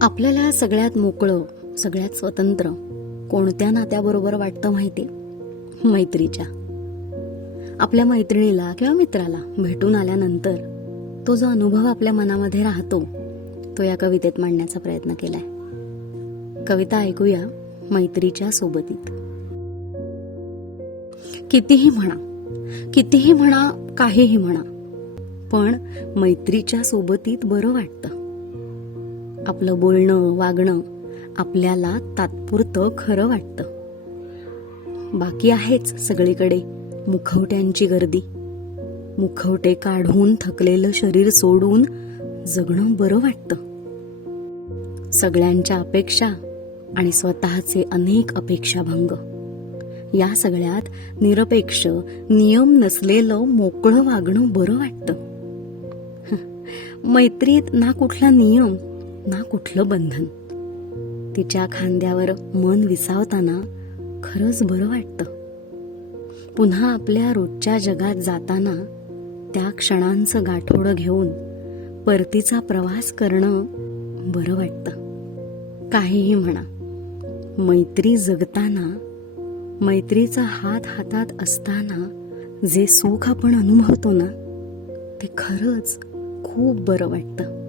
आपल्याला सगळ्यात मोकळं सगळ्यात स्वतंत्र कोणत्या नात्याबरोबर वाटतं माहिती? मैत्रीच्या. आपल्या मैत्रिणीला किंवा मित्राला भेटून आल्यानंतर तो जो अनुभव आपल्या मनामध्ये राहतो तो या कवितेत मांडण्याचा प्रयत्न केलाय. कविता ऐकूया मैत्रीच्या सोबतीत. कितीही म्हणा कितीही म्हणा काहीही म्हणा पण मैत्रीच्या सोबतीत बरं वाटतं. आपलं बोलणं वागणं आपल्याला तात्पुरतं खरं वाटतं. बाकी आहेच सगळीकडे मुखवट्यांची गर्दी. मुखवटे काढून थकलेलं शरीर सोडून जगणं बरं वाटतं. सगळ्यांच्या अपेक्षा आणि स्वतःचे अनेक अपेक्षाभंग. या सगळ्यात निरपेक्ष नियम नसलेलं मोकळं वागणं बरं वाटतं. मैत्रीत ना कुठला नियम ना कुठलं बंधन? तिच्या खांद्यावर मन विसावताना खरंच बरं वाटतं. पुन्हा आपल्या रोजच्या जगात जाताना त्या क्षणांचं गाठोडं घेऊन परतीचा प्रवास करणं बरं वाटतं. काहीही म्हणा मैत्री जगताना मैत्रीचा हात हातात असताना जे सुख आपण अनुभवतो ना ते खरंच खूप बरं वाटतं.